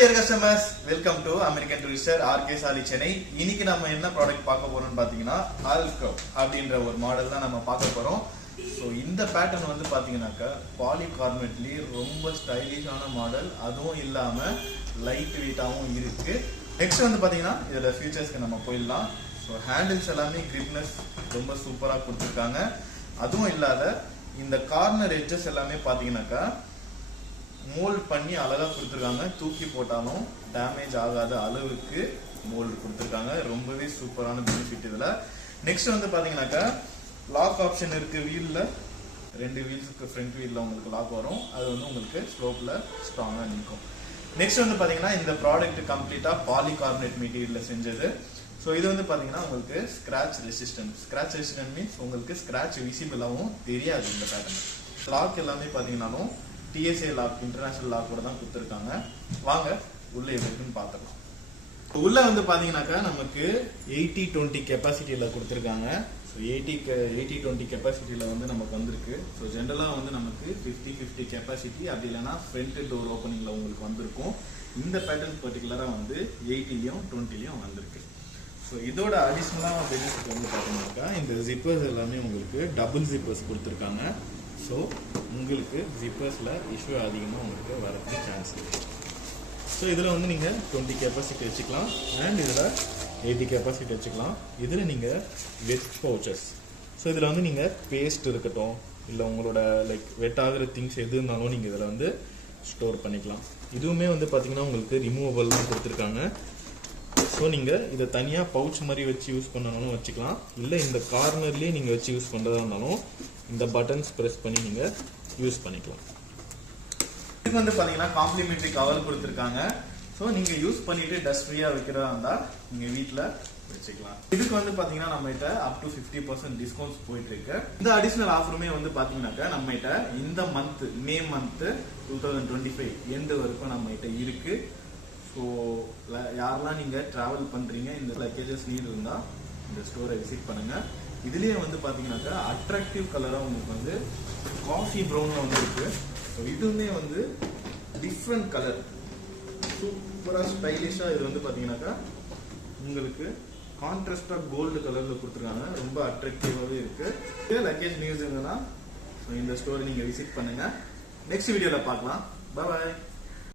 dear customers, welcome to American Tourister RK Sali Chennai. இன்னைக்கு நம்ம என்ன ப்ராடக்ட் பார்க்க போறோம்னு பாத்தீங்கன்னா ஆல்க்ரோ அப்படிங்கற ஒரு மாடல் தான் நம்ம பார்க்க போறோம். சோ இந்த பேட்டர்ன் வந்து பாத்தீங்கன்னாக்க பாலிகார்பனேட்லி ரொம்ப ஸ்டைலிஷான மாடல், அதுவும் இல்லாம லைட் வெயிட்டாவும் இருக்கு. நெக்ஸ்ட் வந்து பாத்தீங்கன்னா இதோட ஃபீச்சர்ஸ்க்கு நம்ம போயிடலாம். சோ ஹேண்டில்ஸ் எல்லாமே கிரிப்னஸ் ரொம்ப சூப்பரா கொடுத்திருக்காங்க. அதுவும் இல்லாத இந்த கார்னர் எட்ஜஸ் எல்லாமே பாத்தீங்கன்னாக்கா மோல்ட் பண்ணி அழகா கொடுத்துருக்காங்க. தூக்கி போட்டாலும் டேமேஜ் ஆகாத அளவுக்கு மோல்ட் கொடுத்துருக்காங்க. ரொம்பவே சூப்பரான பெனிஃபிட் இதுல. நெக்ஸ்ட் வந்து பாத்தீங்கன்னாக்கா லாக் ஆப்ஷன் இருக்கு. வீல்ல ரெண்டு வீல்ஸுக்கு ஃப்ரண்ட் வீல்ல உங்களுக்கு லாக் வரும். அது வந்து உங்களுக்கு ஸ்லோப்ல ஸ்ட்ராங்கா நிற்கும். நெக்ஸ்ட் வந்து பாத்தீங்கன்னா இந்த ப்ராடக்ட் கம்ப்ளீட்டா பாலிகார்பனேட் மெட்டீரியல்ல செஞ்சது. ஸோ இது வந்து பாத்தீங்கன்னா உங்களுக்கு scratch resistant. Scratch resistant means உங்களுக்கு ஸ்கிராச் விசிபிளாகவும் தெரியாது. இந்த பேட்டர்ன் லாக் எல்லாமே பாத்தீங்கன்னாலும் TSA லாக், இன்டர்நேஷனல் லாக் கூட தான் கொடுத்துருக்காங்க. வாங்க உள்ள எப்படின்னு பார்த்துக்கலாம். உள்ள வந்து பாத்தீங்கன்னாக்கா நமக்கு 80-20 கெப்பாசிட்டியில கொடுத்துருக்காங்க. ஸோ 80-20 கெப்பாசிட்டியில வந்து நமக்கு வந்திருக்கு. ஸோ ஜென்ரலா வந்து நமக்கு 50-50 கெப்பாசிட்டி, அப்படி இல்லைன்னா ஃப்ரண்ட் டோர் ஓப்பனிங்ல உங்களுக்கு வந்திருக்கும். இந்த பேட்டர்ன் பர்டிகுலரா வந்து 80லையும் 20லையும் வந்திருக்கு. ஸோ இதோட அடிஷ்னலா பெனிஃபிட் வந்து பாத்தீங்கன்னாக்கா இந்த ஜிப்பர்ஸ் எல்லாமே உங்களுக்கு டபுள் ஜிப்பர்ஸ் கொடுத்துருக்காங்க. ஸோ உங்களுக்கு ஜிப்பர்ஸில் இஷ்யூ அதிகமாக உங்களுக்கு வரதுக்கு சான்ஸ் இருக்குது. ஸோ இதில் வந்து நீங்கள் 20 கெப்பாசிட்டி வச்சுக்கலாம், அண்ட் இதில் 80 கெப்பாசிட்டி வச்சுக்கலாம். இதில் நீங்கள் வெட் பவுச்சஸ், ஸோ இதில் வந்து நீங்கள் பேஸ்ட் இருக்கட்டும், இல்லை உங்களோட லைக் வெட் ஆகிற திங்ஸ் எது இருந்தாலும் நீங்கள் இதில் வந்து ஸ்டோர் பண்ணிக்கலாம். இதுவுமே வந்து பார்த்தீங்கன்னா உங்களுக்கு ரிமூவபிள் தான் கொடுத்துருக்காங்க. ஸோ நீங்கள் இதை தனியாக பவுச் மாதிரி வச்சு யூஸ் பண்ணாலும் வச்சுக்கலாம், இல்லை இந்த கார்னர்லேயே நீங்கள் வச்சு யூஸ் பண்ணுறதா இருந்தாலும் இந்த பட்டன்ஸ் ப்ரெஸ் பண்ணி நீங்கள் யூஸ் பண்ணிக்கலாம். இதுக்கு வந்து பார்த்தீங்கன்னா காம்ப்ளிமெண்ட்ரி கவர் கொடுத்துருக்காங்க. ஸோ நீங்கள் யூஸ் பண்ணிட்டு டஸ்ட் ஃப்ரீயாக வைக்கிறதா இருந்தால் நீங்கள் வீட்டில் வச்சுக்கலாம். இதுக்கு வந்து பார்த்தீங்கன்னா நம்மகிட்ட அப் டு 50% டிஸ்கவுண்ட்ஸ் போயிட்டு இருக்கு. இந்த அடிஷனல் ஆஃபருமே வந்து பார்த்தீங்கன்னாக்கா நம்மகிட்ட இந்த மந்த் மே மந்த் 2025 எண்டு வரைக்கும் நம்மகிட்ட இருக்கு. ஸோ யாரெல்லாம் நீங்கள் ட்ராவல் பண்ணுறீங்க, இந்த லக்கேஜஸ் நீட் இருந்தால் இந்த ஸ்டோரை விசிட் பண்ணுங்கள். இதுலேயே வந்து பார்த்தீங்கன்னாக்கா அட்ராக்டிவ் கலராக உங்களுக்கு வந்து காஃபி ப்ரௌனில் வந்து இருக்கு. ஸோ இதுவுமே வந்து டிஃப்ரெண்ட் கலர், சூப்பராக ஸ்டைலிஷாக. இது வந்து பார்த்தீங்கன்னாக்கா உங்களுக்கு கான்ட்ராஸ்டாக கோல்டு கலரில் கொடுத்துருக்காங்க. ரொம்ப அட்ராக்டிவாகவே இருக்குது. லக்கேஜ் நியூஸ் இருந்ததுன்னா இந்த ஸ்டோரை நீங்கள் விசிட் பண்ணுங்கள். நெக்ஸ்ட் வீடியோவில் பார்க்கலாம். பாய்.